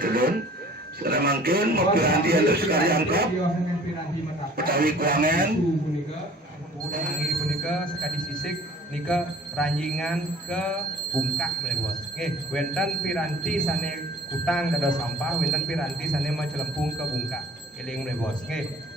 telun. Sekarang mungkin mau piranti yang sekali angkap. Betawi kuangan. Nangi punika sekali sisik nika ranjingan ke bungkak mulai bos. Nggih, wenten piranti sane kutang dados sampah, wenten piranti sane macelempung ke bungkak. Eling mulai bos. Nggih.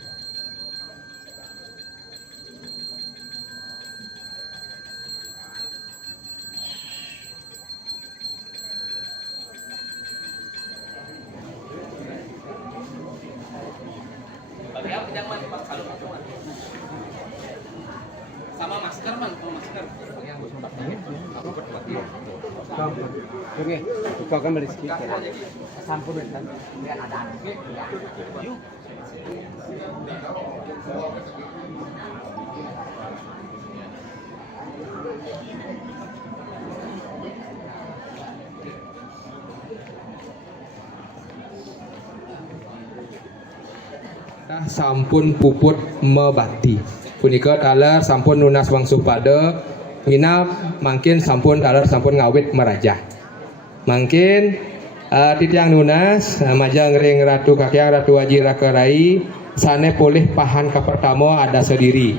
Sama masker man, kalau masker. Oke, bukakan balik sedikit. Sampun bentar. Sampun puput mebati. Punika taler sampun nunas wangsul pada minap mungkin sampun taler sampun ngawit merajah. Mungkin titiang nunas majang ring ratu kakyang ratu waji rakerai sane pulih pahan ka pertama ada sediri.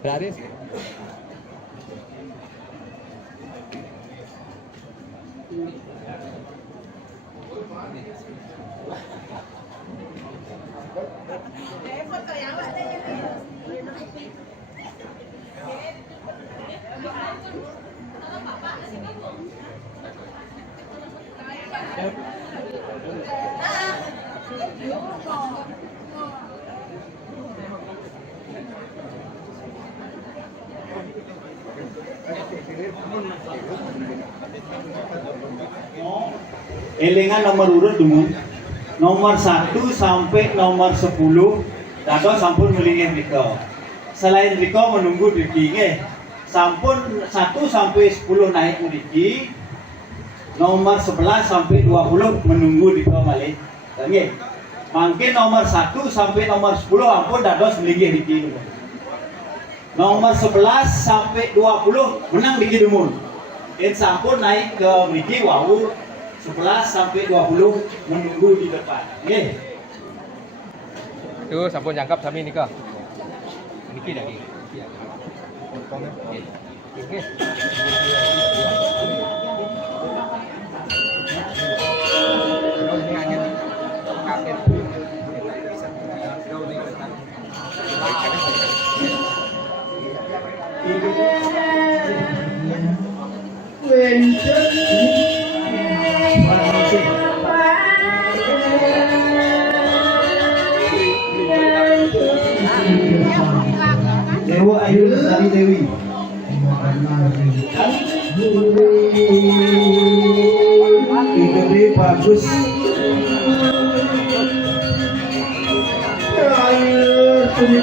Dari elengan nomor urut dulu nomor 1 sampai nomor 10 dados sampun melingin riko. Selain riko menunggu diki sampun 1 sampai 10 naik diki, nomor 11 sampai 20 menunggu riko balik. Nggih. Mungkin nomor 1 sampai nomor 10 ampun dados melingin diki. Nomor 11 sampai 20 menang diki dumun. Sampun naik ke mriki wau 11 sampai 20 menunggu di depan. Nggih. itu sampun jangkap sami nika. Niki lagi. Nggih. Dewa Ayu Lestari Dewi. Gede bagus. Ayo sini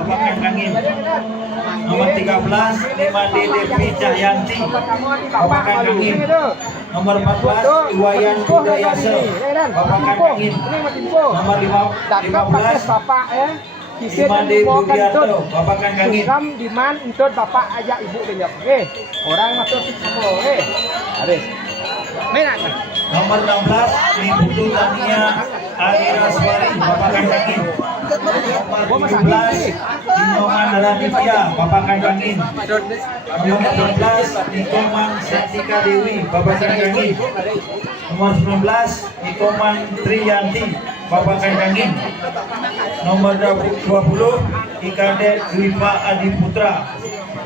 Bapak Kangin. Nomor 13 Limande Devi Cahyanti. Bapak Kangin. Nomor 14 Iwayan Budayase. Bapak Kangin. Nomor 15 Bapak ya. Limande Budiarto. Bapak Kangin. Sungkam diman untuk Bapak ajak Ibu kenyap. Orang masuk semua. Habis. Mana? Nomor 16 Ibu Tania Amiraswari. Bapak Kangin. Nomor 17 Inoman Raditya. Bapak Kangin. Nomor 12 Nikoman Setika Dewi. Bapak Kangin. Nomor 19 Nikoman Triyanti. Bapak Kangin. Nomor 20 Ikadet Dwipa Adiputra.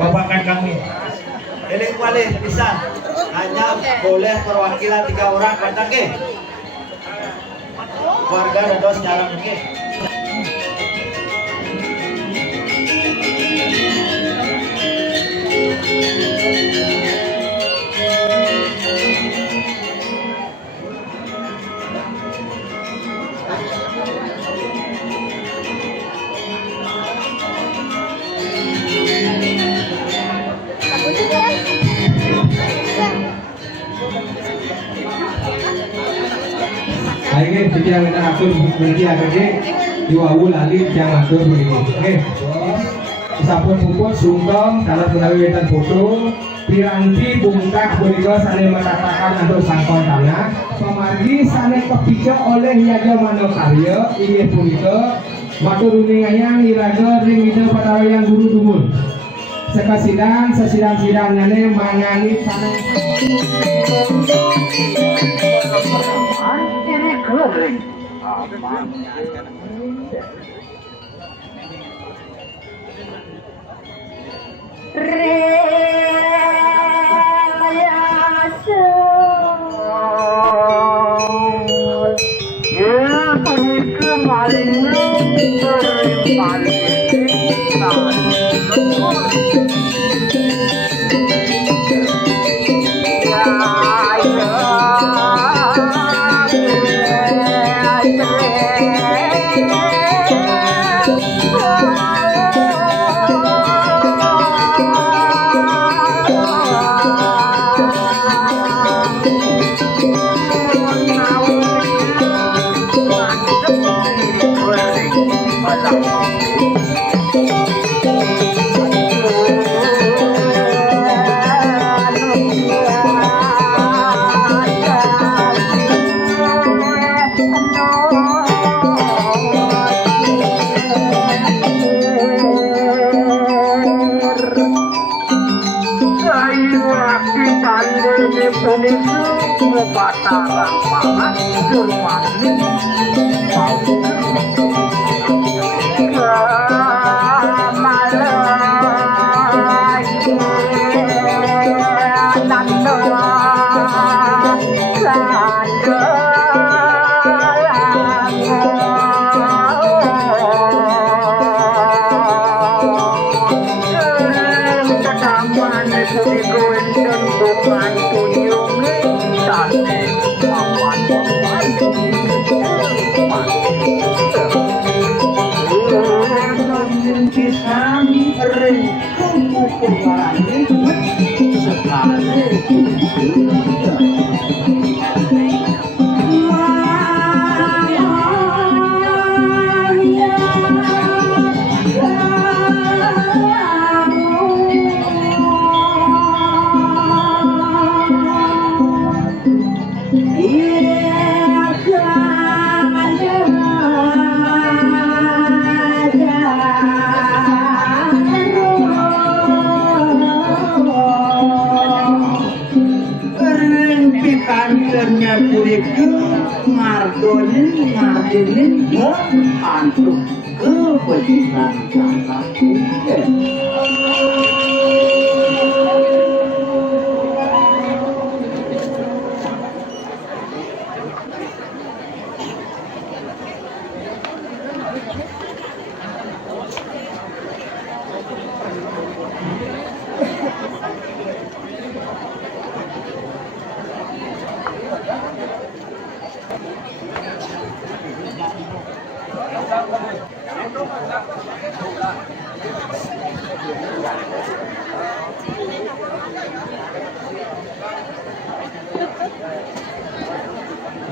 Bapak Kangin. Eling malih pisan. Hanya boleh perwakilan 3 orang batake. Warga dados secara mungkin. Ayo kita atur berarti ada diwawu lali yang atur begini. Oke. Sampun puput sungkem dalam menawi wetan foto piranti bungkak punika sane matatakan untuk sangkon tanah pamargi sane kepijak oleh Yaga Manokarya inggih punika matur nuwun ngayang iraga ring ida patawayang guru dumun sekasidang sesidang-sidangane mangani sane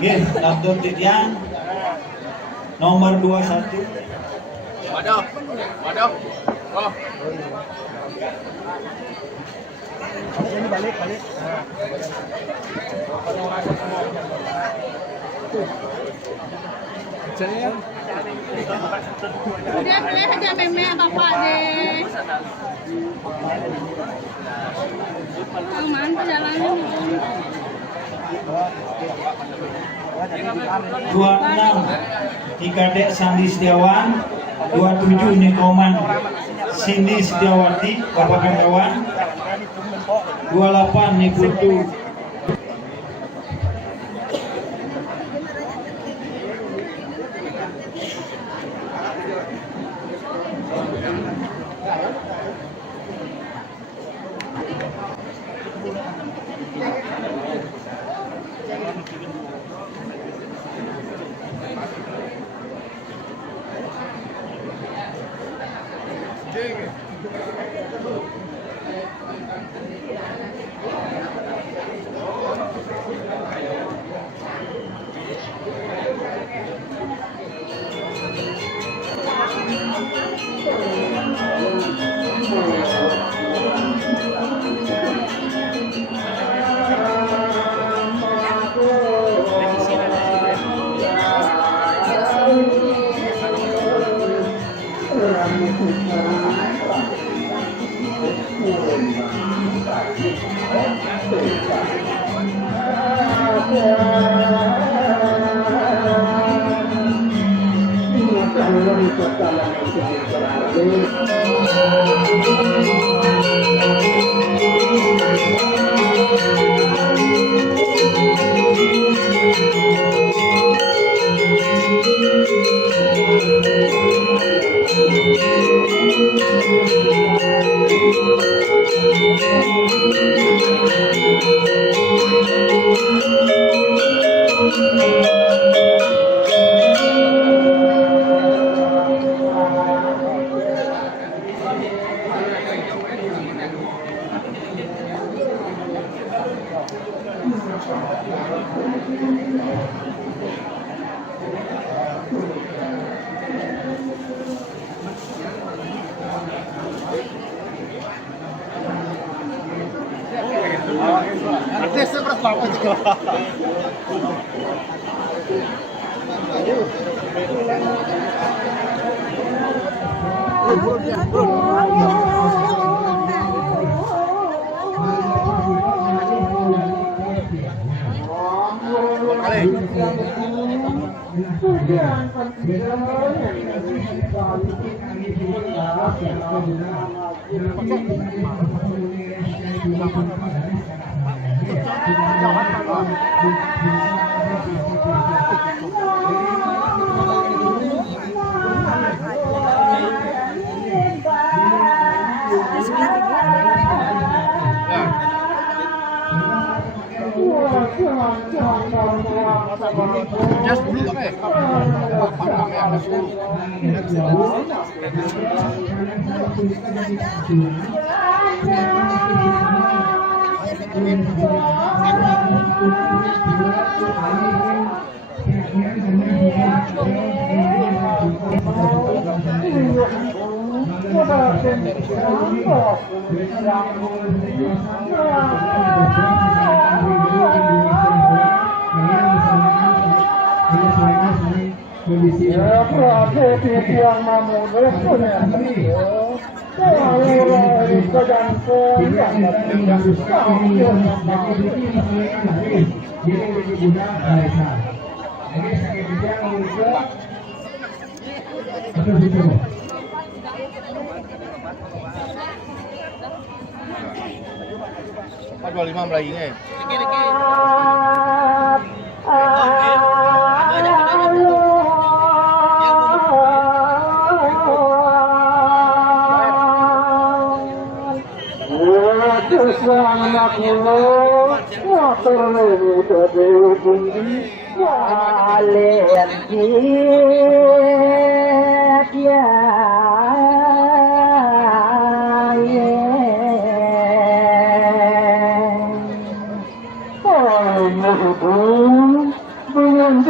Oke, laptop titian nomor 21. Waduh. Waduh. Oh. Ini balik. Udah boleh aja meme bapak deh. Aman perjalanan. 26 Ikadek Sandi Setiawan, 27 Nikoman Cindy Setiawati Bapak Kawan, 28 Niputu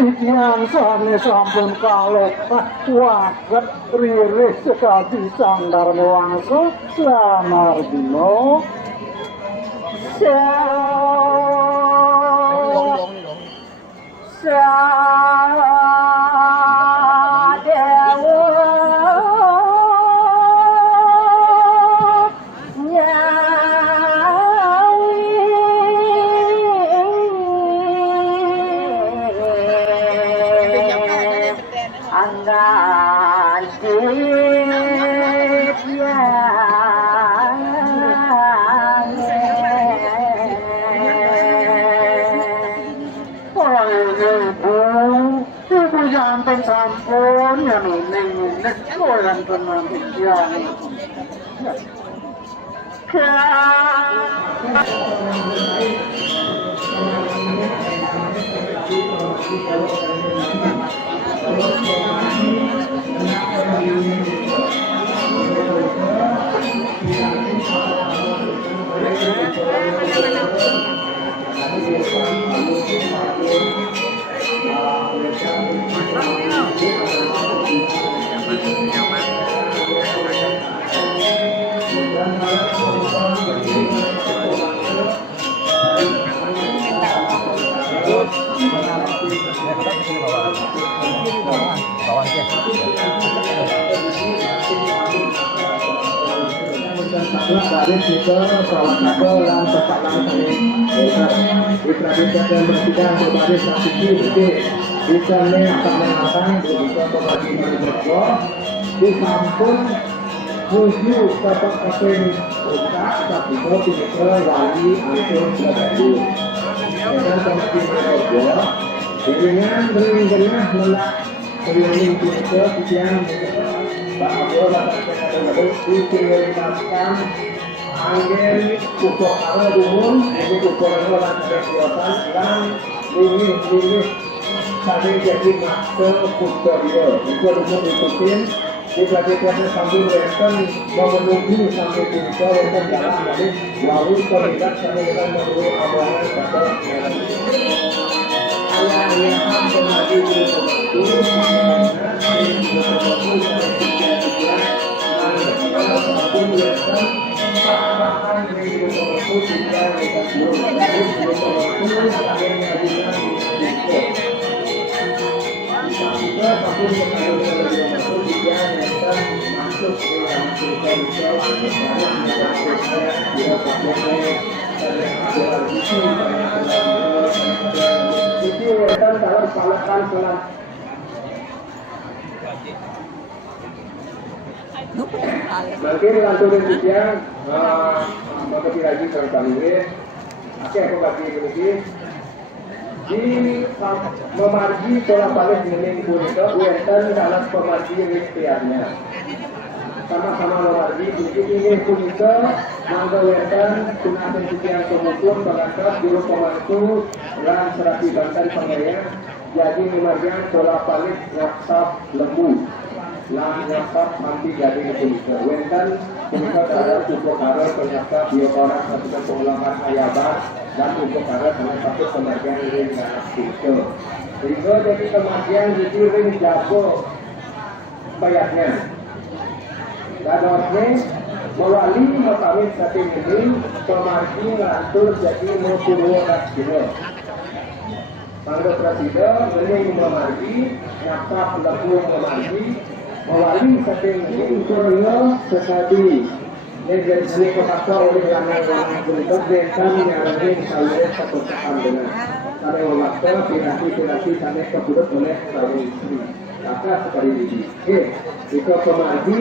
Sikian sami sampun kalih waget ririh sekadi sandar wangsa Slamardina sampun ya ning koran tenan ya Dari kita salah satu dan tetap langsung diperhatikan dan bersidang berbagai strategi bisa akan bisa berbagi mereka di samping menuju tetap akan buka tapi kita wali antum berbagi dan semakin mereka dengan beringat melak keliling kita sekian bahwa dikirimkan angin pupuk arah dumun ini pupuk arah dan dan ini tadi jadi master pupuk dia itu dumun ikutin diperhatikan sambil rekan menunggu sampai kita rekan jalan dari lalu terlihat sampai dengan menunggu awalan pada ayah yang kembali itu mungkin langsung demikian mengerti lagi tentang ini oke aku bagi ini di memargi pola balik mening punito wenten dalam pemargi ristiannya sama-sama memargi ini punito mangga wenten kunaten sekian kemudian berangkat juru pemantu dan serati bantan pengayang jadi memargian pola balik WhatsApp lembu lang nyapa nanti jadi punito wenten punito ada cukup ada ternyata dia orang satu pengulangan ayabat dan untuk ada satu pemargian ring dan aktif sehingga jadi pemargian jadi ring jago bayarnya dadosnya mewali mengkawin satu ini pemargi ngatur jadi mau suruh raksina Pangdo Presiden mening memargi nyapa pelaku memargi mewali satu ini suruh sekali negeri sini kepaksa oleh lanang-lanang berikut dengan yang saleh satu dengan karena waktu pirasi sana kebudut oleh suami istri maka sekali ini itu pemargi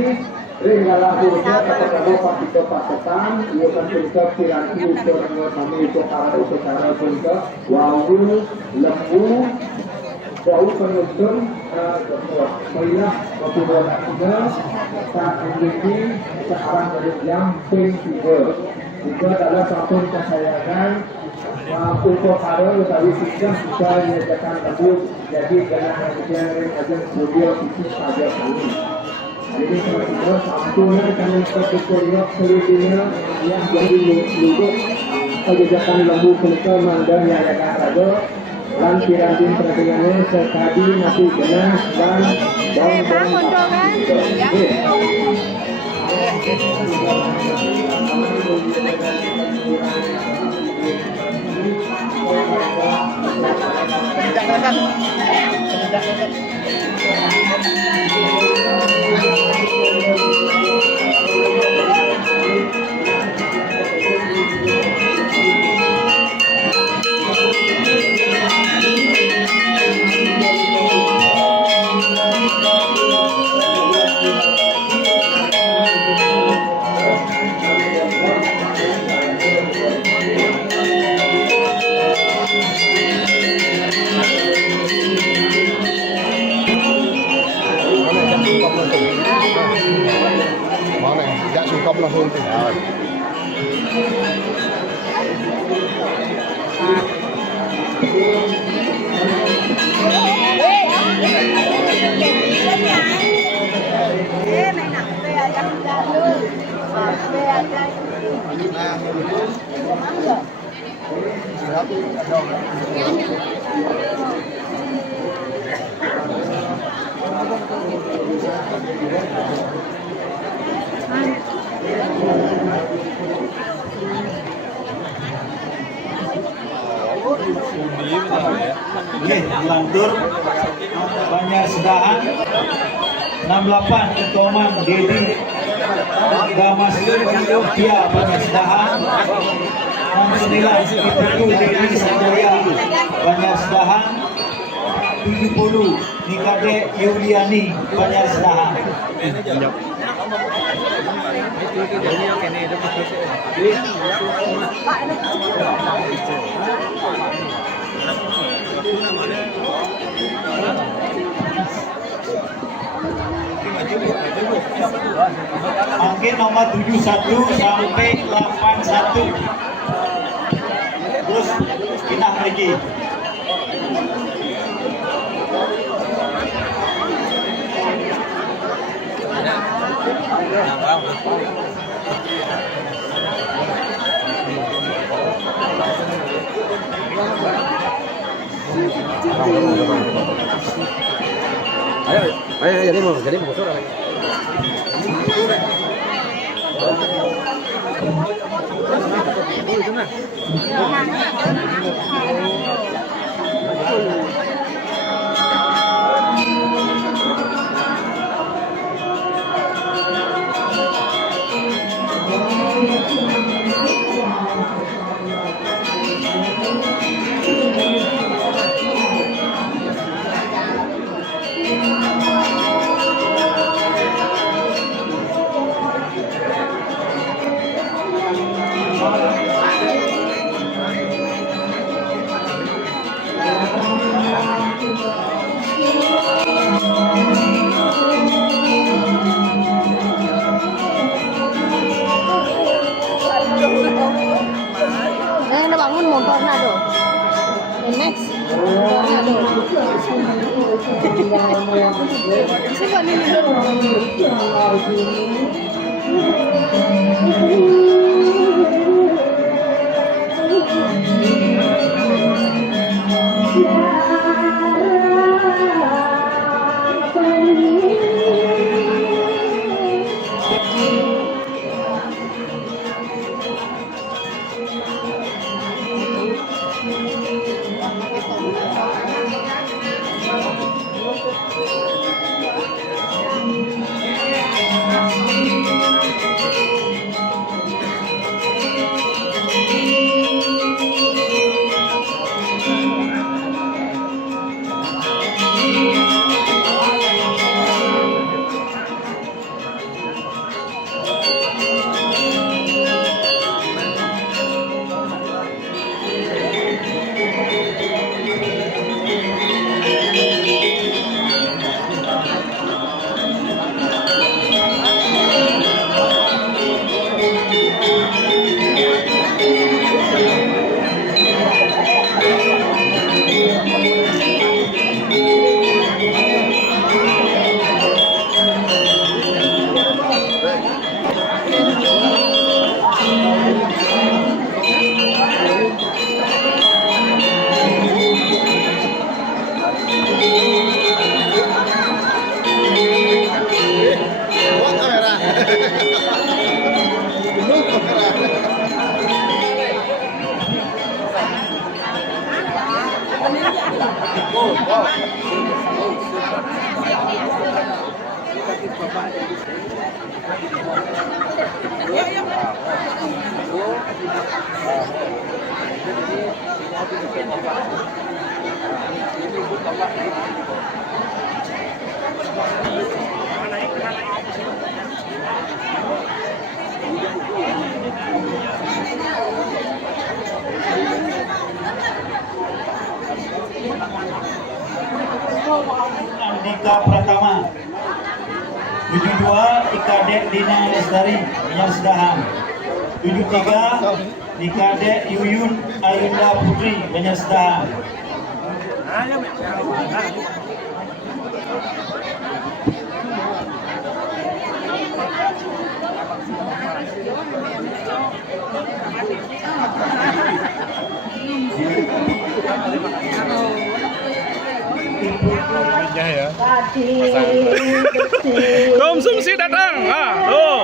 ringgalah hurufnya kata-kata pasito pasetan ia kan cerita pirasi ukurnya kami ukara wawu lembu jauh penuntun melihat waktu bola tiga saat ini sekarang dari jam 3 juga adalah satu kesayangan untuk hari utawi sudah bisa menyediakan lembu jadi jangan kemudian aja studio itu saja kali jadi seperti itu satunya kalian tertutup seluruhnya yang jadi lubuk kebijakan lembu kemudian mandang yang ada saja lan piranti pertandingannya sekali nanti genah dan Oke, lantur Banjar Sedahan 68 Ketoman Dedi Gamas Dia Banjar Sedahan 69 Iputu Dedi Sanjaya Banjar Sedahan 70 Nikade Yuliani Banjar Sedahan. Mungkin nomor 71 sampai 81. Terus pindah lagi. Ayo, jadi mau suara lagi. Nah, bangun motor nado. Next. Nado. Siapa ni Andika Pratama. 72 Ikadek Dina Lestari Menyersedahan. 73 Ikadek Yuyun Ayunda Putri Menyersedahan. Konsumsi datang. Tuh.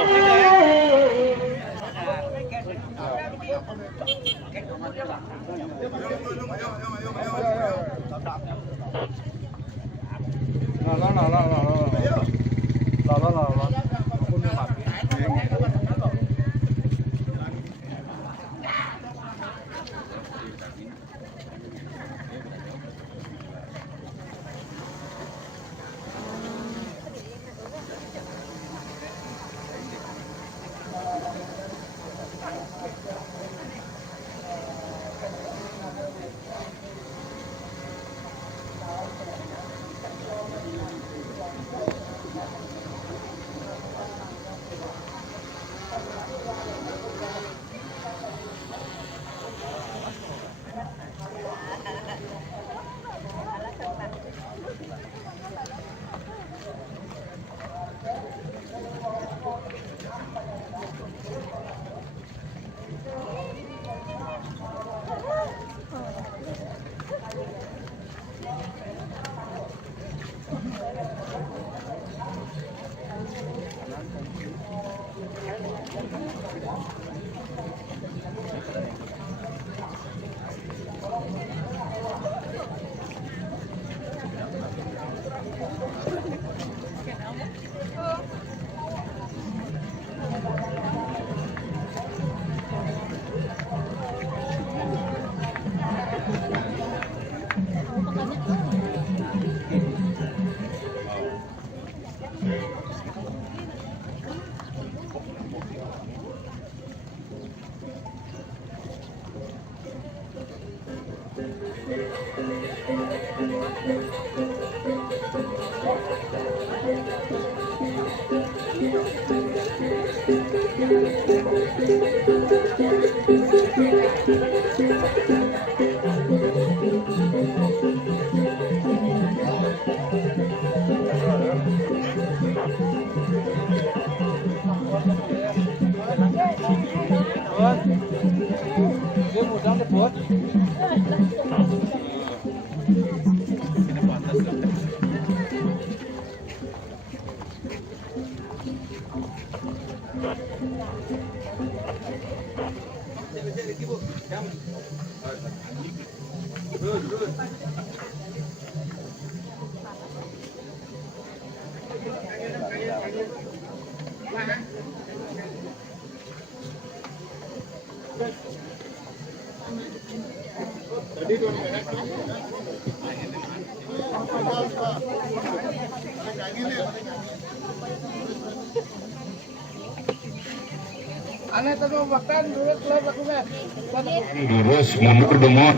Lurus mundur demon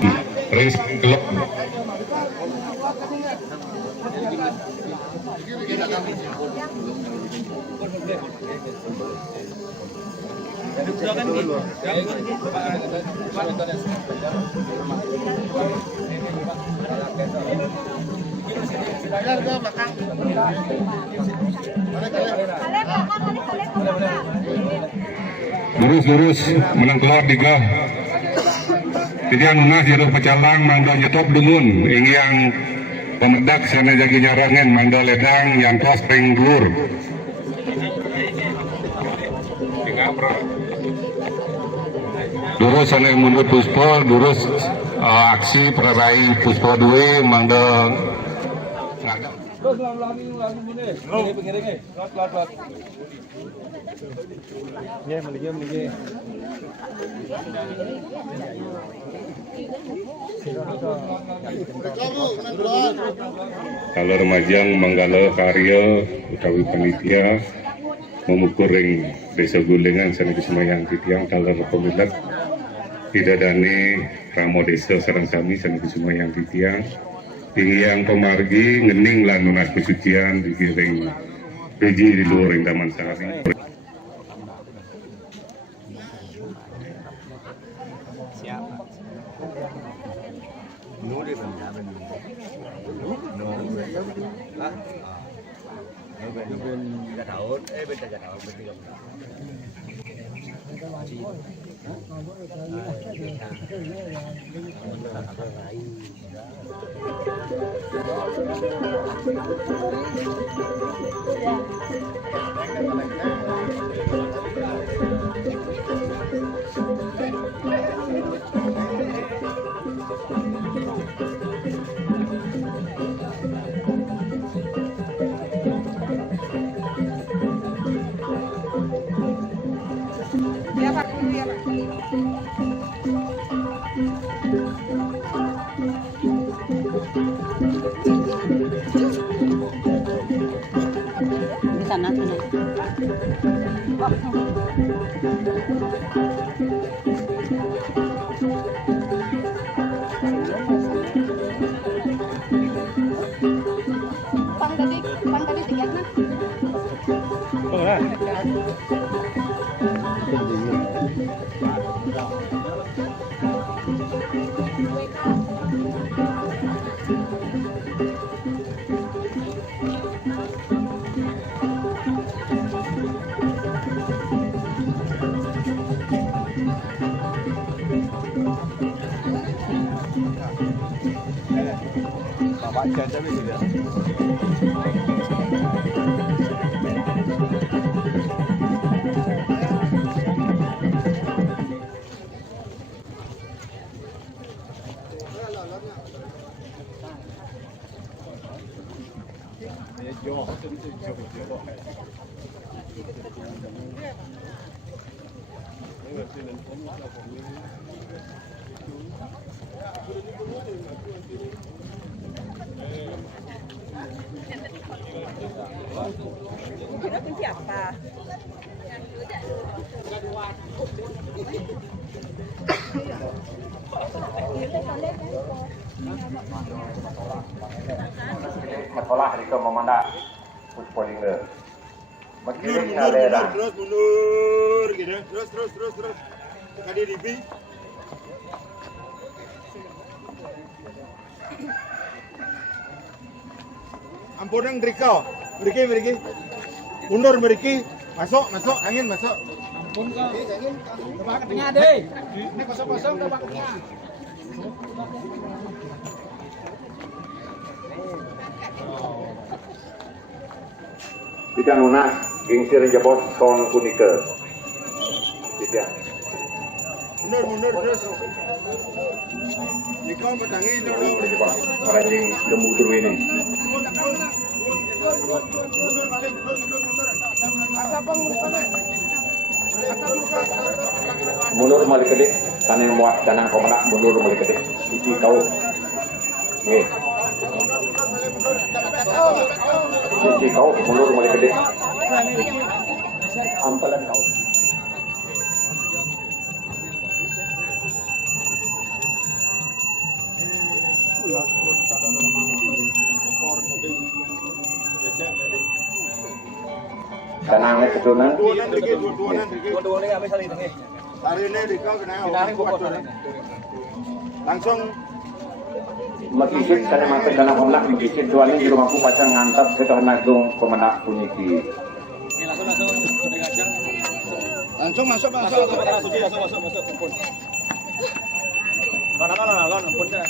race klub lurus menang keluar tiga nunas jalur pecalang mangga nyetop dumun yang pemedak sana jagi nyarangan mangga ledang yang tos ring blur lurus sana mundur puspol lurus aksi Prarai Puspa Due mangda ngagam. Kalau remajang manggala karya utawi panitia mengukur ring desa Gulengan sana kesemayang titiang kalau pemilat tidak dani ramo desa sarang sami sana kesemayang titiang yang pemargi ngening lan nunas pesucian di ring PJ di luar ring Taman Sari. Sekolah itu memandak Puspolinger. Mengirim aliran. Terus mundur gitu. Terus. Tadi di B. Ampunang Riko. Meriki. Mundur meriki. Masuk, angin masuk. Ampun kau. Coba ke tengah deh. Ini kosong coba ke tengah. Tidak lunas, gingsir jebos son kunike. Tidak. Mundur terus. Riko bertangi dulu. Orang lemu dulu ini. Mundur malik kedik, tanah muat tanah komenak mundur malik kedik. Isi kau. Nih. Isi kau mundur malik kedik. Ampalan kau. Tanangnya ketunan. Dua-dua ini ambil saling tengah. Hari ini Riko langsung Makisip sana makan tanah komenak makisip tuan ini di rumahku pacang ngantap ke Tuhan Agung pemenak puniki. Langsung masuk. Masuk. Lon, ampun dah.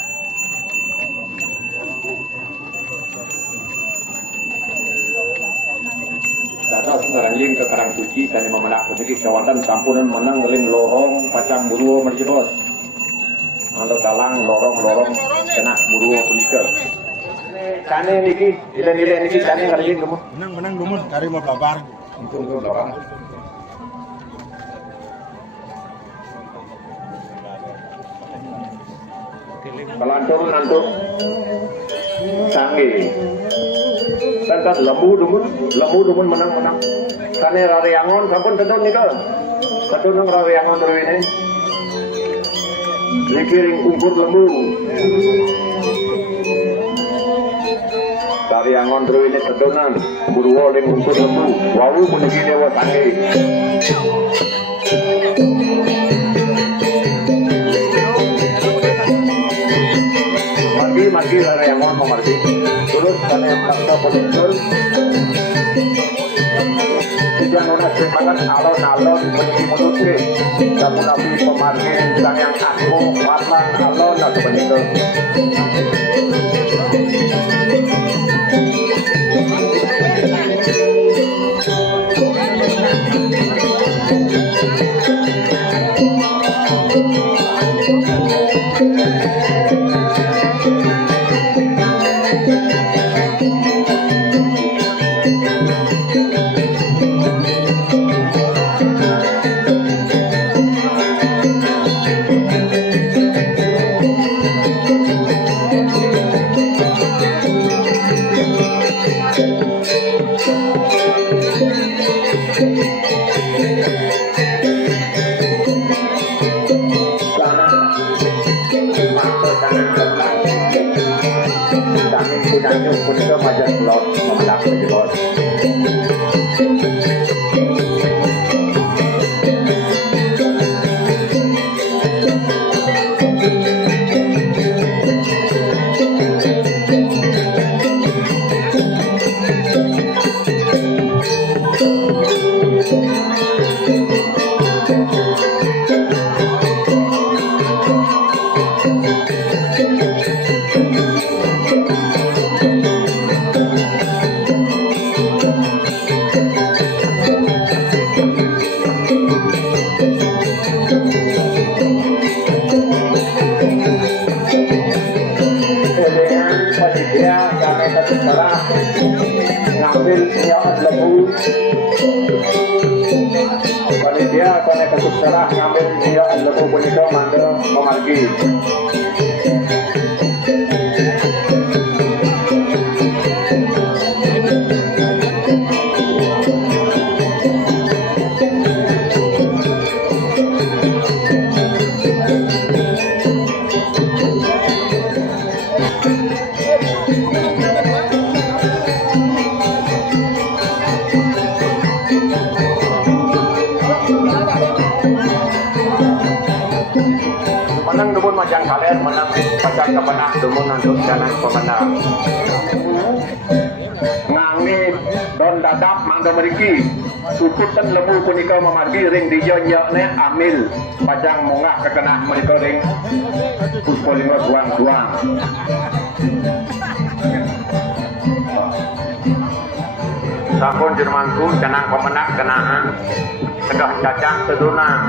Data seranjing ke Karang Suci dan memenak puniki kawasan sampunan menang ngeling lohong pacang buru merjebos. mantuk kalang lorong-lorong kena buruh punika. Kane niki nilai-nilai niki kane ngarep kamu. Menang dumut kari mau babar. Pelantur nantuk sange. Kan lembu dumun menang. Kane rariangon sampun tedon nika. Tedon nang rariangon rene. Dikiring ungkur lembu. Rariangon rene tedonan buruwo ning ungkur lembu. Wawu puniki dewa sange. Margi rariangon memargi. Terus kane paksa pemikir. Tidak nona semangat alon-alon menjadi menutri. Namun nabi pemargi sang yang aku matang alon atau pemikir. Punika majak lot memenang menjelot. Ngambil nyawa lembu. Panitia kone kesuk salah ngambil nyawa lembu punika mandel memargi. Menang dumun majang kaler, menang pajak kepenak dumun nantuk janang pemenang. Ngangi don dadap mangga meriki. Sukutan lembu punika memargi ring dijonyokne amil pajang munggah kekenah mereka ring puspolingo duang-duang. Sampun jermanku janang pemenang kenaan tegah cacang sedunang.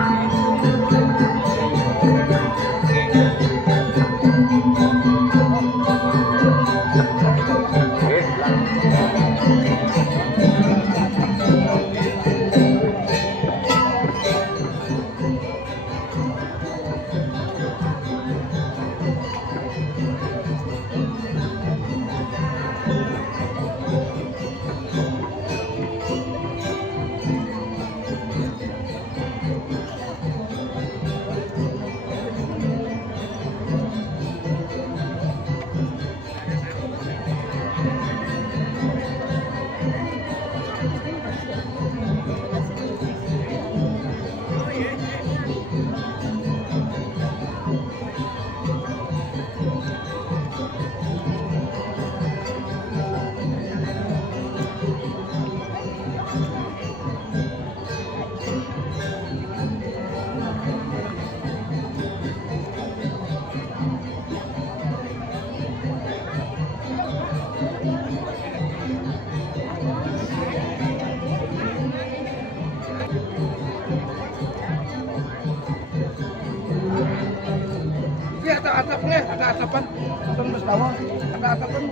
kapan? Tahun bertahun. Agak kapan?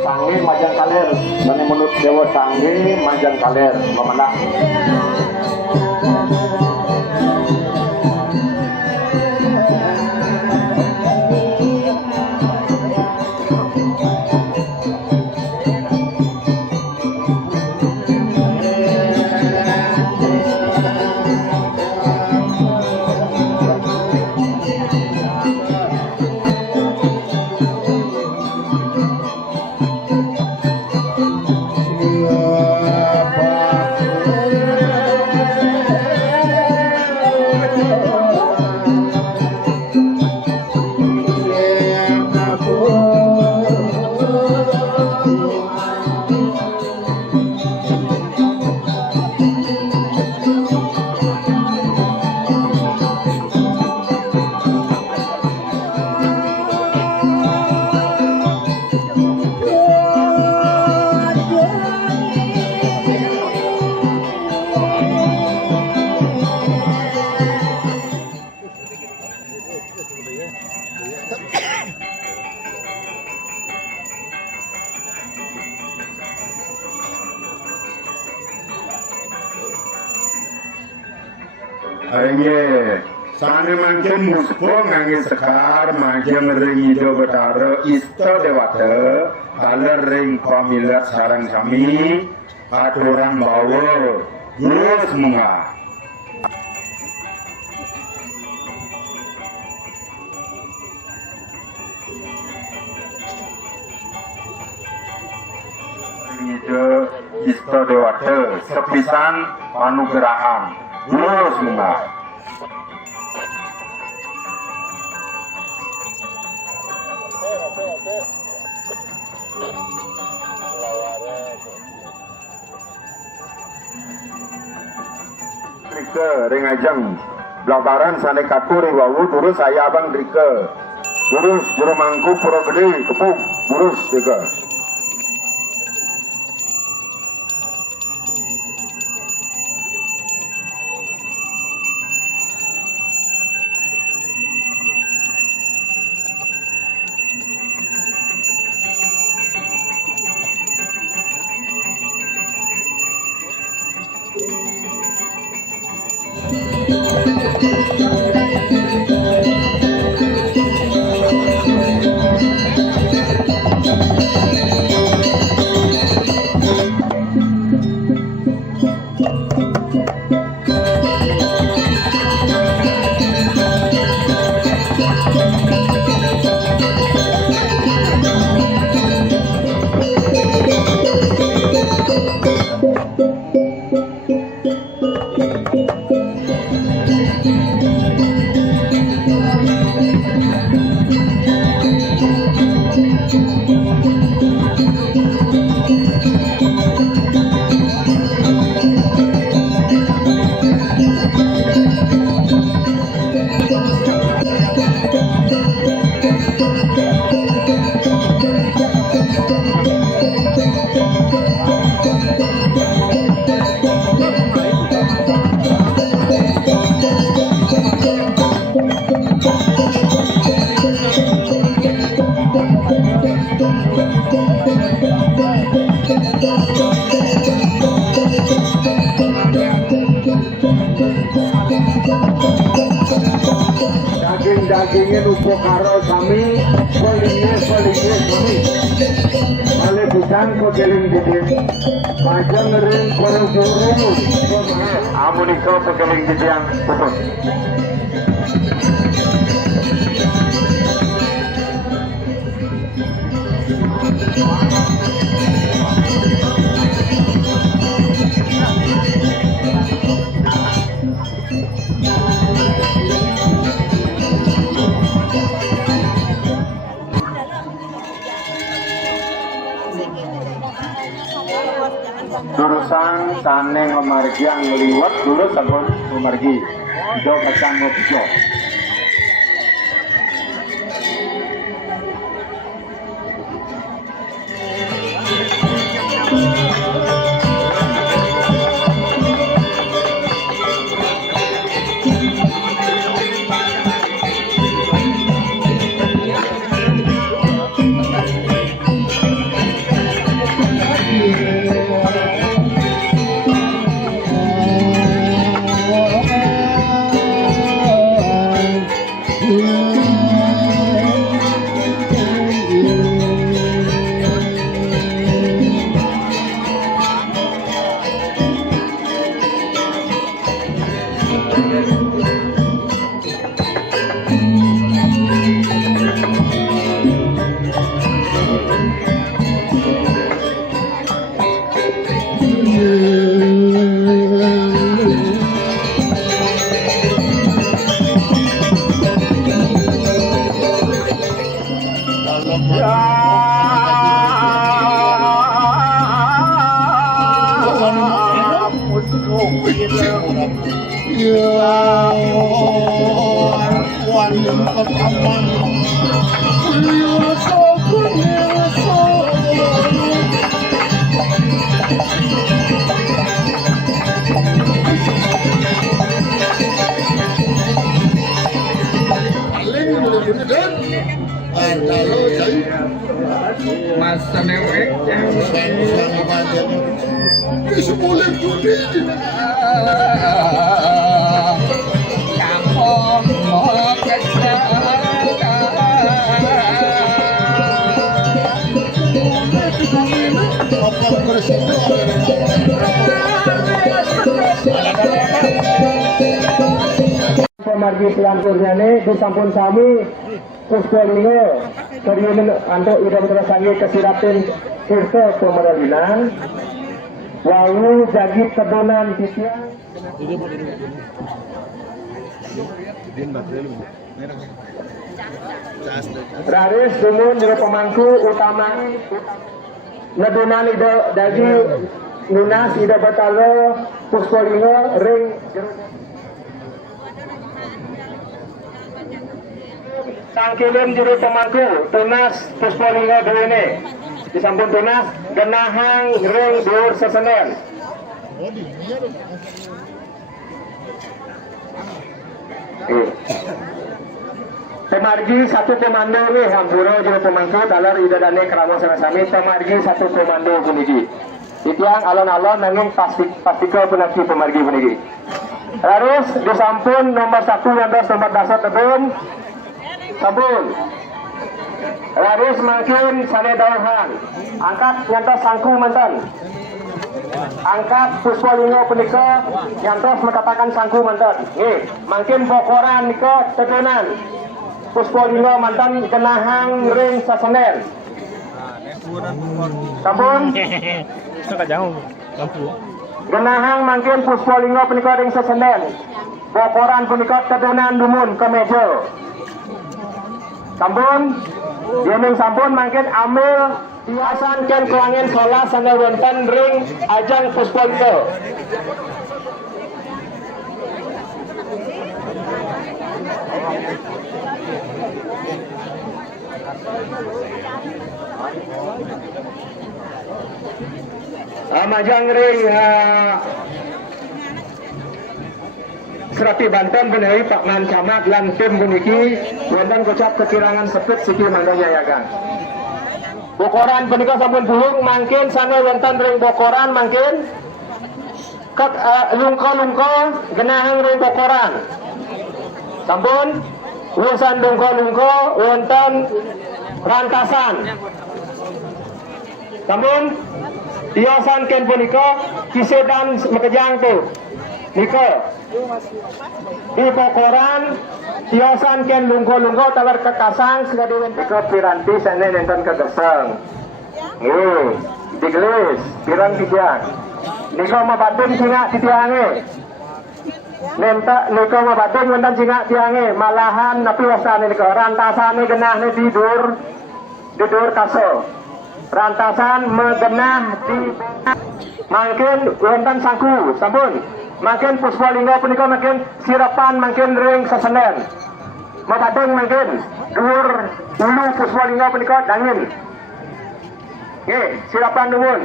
Sangge Majang Kaler, dan menurut Dewa Sangge Majang Kaler, pemenang. Aye, sana mancing musko ngangi sekar mancing ring ijo betara isto dewata alar ring pamilat sarang kami aturan bawa terus munga. Ring ijo isto dewata sepisan panugerahan. Terus munga. Rike ringajeng belabaran sane katur wawu terus saya abang rike terus jero mangku pura gede kepuk terus rike. Daging-dagingnya lupa karo sami, pelingnya sami. Oleh bukan pegeling gede, macam ring kono juru. Amuniko pegeling gede yang pupus. Jurusan Taneng Memargi yang ngeliwat dulu sabun Memargi hijau kacang hijau. Masa newek bisa boleh budi kampung mau Pemargi pelanturnya nih di sampun sami Puspalingo Keriunin antuk ida betul sangi kesiratin Kirto Pemodalinan Wangu jagit kedonan titiang Raris dumun juga pemangku utama Nedunan ida dagi Nunas ida batalo Puspalingo ring Tangkilim juru pemangku tunas Puspalingo duwene disampun tunas genahang ring dur sesenen pemargi satu komando nih hampura juru pemangku dalar ida dane kerama sama-sami pemargi satu komando puniki itiang alon-alon nanging pastiko punaki pemargi puniki harus disampun nomor 1 ngantos nomor dasar tebum sampun Raris makin sane dauhan angkat nyantos sangku mantan angkat Puspalingo punika nyantos mengatakan sangku mantan nih makin bokoran nika tetenan Puspalingo mantan kenahang ring sasenen sampun genahang makin Puspalingo punika ring sasenen bokoran punika tetenan dumun ke meja sampun Yening sampun mangkin ambil tiasan ken kelangin solah sangga wonten ring ajang Puspalingo. Majang ring Serati Banten benehi Pak Man Camat lan tim puniki wonten kocap kekirangan sepit siki mangga yayagan. Bokoran punika sampun bulung mangkin sana wonten ring bokoran mangkin lungko-lungko genahang ring bokoran. Sampun urusan lungko-lungko wonten rantasan. Sampun tiosan ken punika kisedan mekejang tuh. Nika di bokoran tiosan ken lungko-lungko talar kekasang segadewen ke piranti sana nenten kegeseng. Digelis pirang tijang. Nika mabatin singa titiange. Nenta nika mabatin wonten singa tiange malahan napi wasane nika rantasane genahne tidur kaso. Rantasan megenah di mangkin wonten sangku sampun. Mangkin Puspalinga punika mangkin sirapan mangkin ring sesenen. Mabatin mangkin dhuwur ulu Puspalinga punika dangin. Nggih, sirapan nuwun.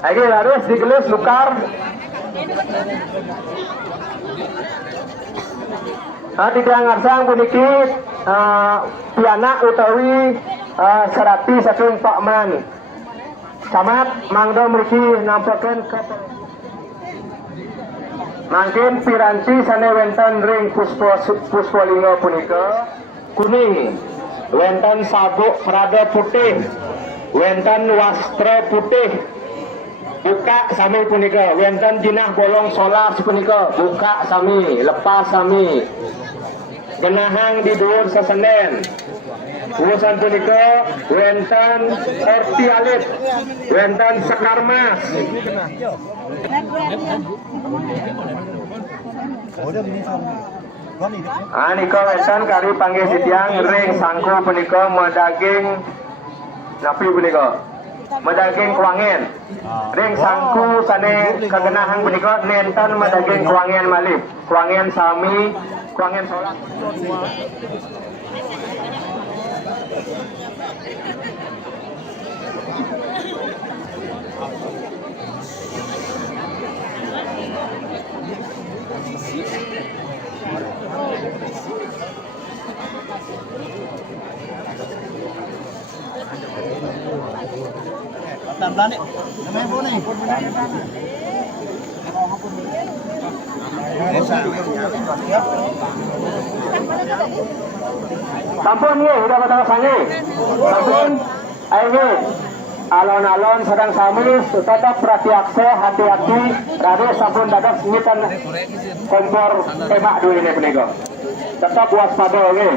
Lagi harus digelis lukar. Tiang ngarsang puniki pianak utawi serati saking Pak Man. Camat mangdo mriki nampaken ke mangkin piranti sane wenten ring Puspalinga punika kuning, wenten sabuk prada putih, wenten wastra putih. Buka sami punika, wenten jinah bolong solas punika, buka sami, lepas sami. Genahang di dhuwur sesenen. Urusan punika wenten orti alit, wenten sekar mas. Nika wenten kari panggih sitiang ring sangku punika medaging napi punika. Medaging kuangen. Ring sangku sane kagenahang punika nenten medaging kuangen malih. Kuangen sami, kuangen solat. Sampun nggih, udah batang sange. Sampun, ayo alon-alon sedang sami tetap pratiakse hati-hati rade sampun dadak ngitan kompor tembak dulu ini punika. Tetap waspada nggih.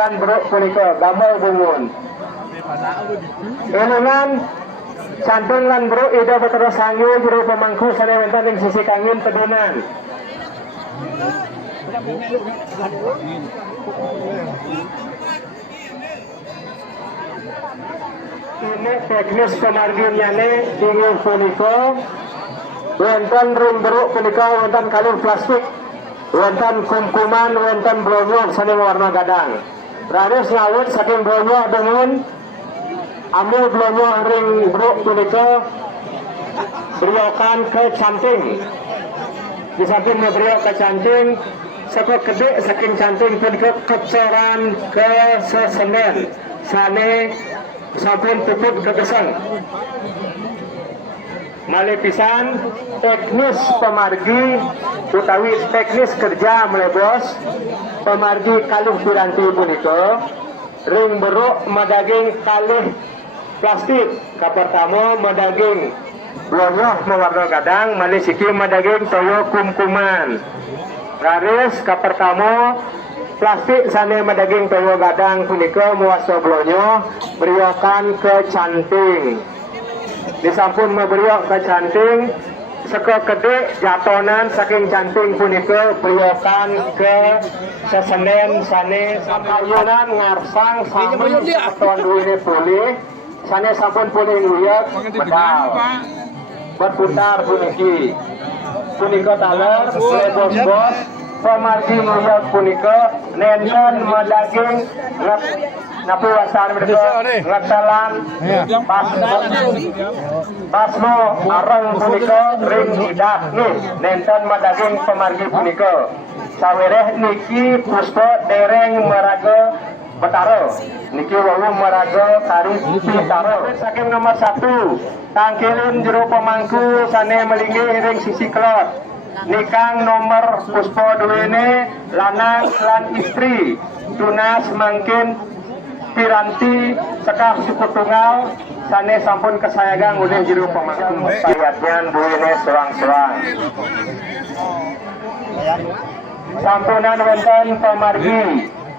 Lan bro punika gambar bungun. Elungan santun lan bro ida betara sangyu jero pemangku sane wonten ing sisi kangin tedunan. Ini teknis pemargiannya ingin punika wonten ring bro punika wonten kalung plastik, wonten kumkuman, wonten blonyo sane warna gadang. Raris ngawut saking blonyo dengan ambil blonyo ring bro punika briokan ke canting. Di samping memberiok ke canting, saka kedek saking canting punika kecoran ke sesenen. sane sampun puput kegeseng. Malih pisan teknis pemargi utawi teknis kerja melebos pemargi kalih piranti punika ring beruk madaging kalih plastik kapertama madaging blonyoh mewarna gadang malih siki madaging toyo kumkuman garis kapertama plastik sane madaging toyo gadang punika muasa blonyoh beriokan ke canting disampun memberiok ke canting seka kedek jatonan saking canting punika beriokan ke sesenden sane sakayunan ngarsang sami keton duwene pulih sane sampun pulih nguyek medal berputar puniki punika taler bos-bos pemargi nguyek punika nenten madaging napi wasan mereka ngetalan basmo areng punika ring idah nih nenten madaging pemargi punika sawereh niki puspa dereng meraga Betaro niki wawu meraga taris Betaro saking nomor 1 tangkilin jero pemangku sane melinggih ring sisi kelot nikang nomor puspa duwene lanang lan istri tunas mangkin piranti sekar suku tunggal sane sampun kesayangan oleh jero pemangku sayatnya duwene serang-serang sampunan wonten pemargi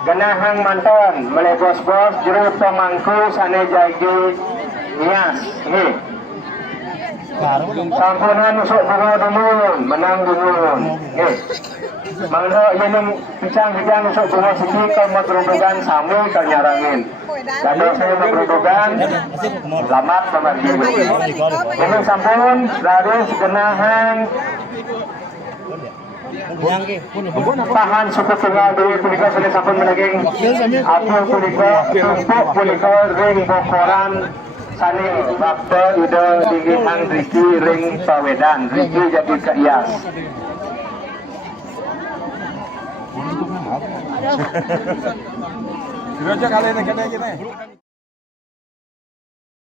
genahang manten meleh bos-bos jero pemangku sane jagi nias nggih sampunan usuk bunga dumun menang dumun nggih mangga yen bicang-bicang usuk bunga siki ke madrodogan sami ke nyarangin dados saya madrodogan selamat pemargi ini sampun laris genahang tahan suku tunggal dulu punika sudah sampun menaging aku punika tumpuk punika ring bokoran sani bakte ide digihang Riki ring pawedan Riki jadi keias Kira aja kali ini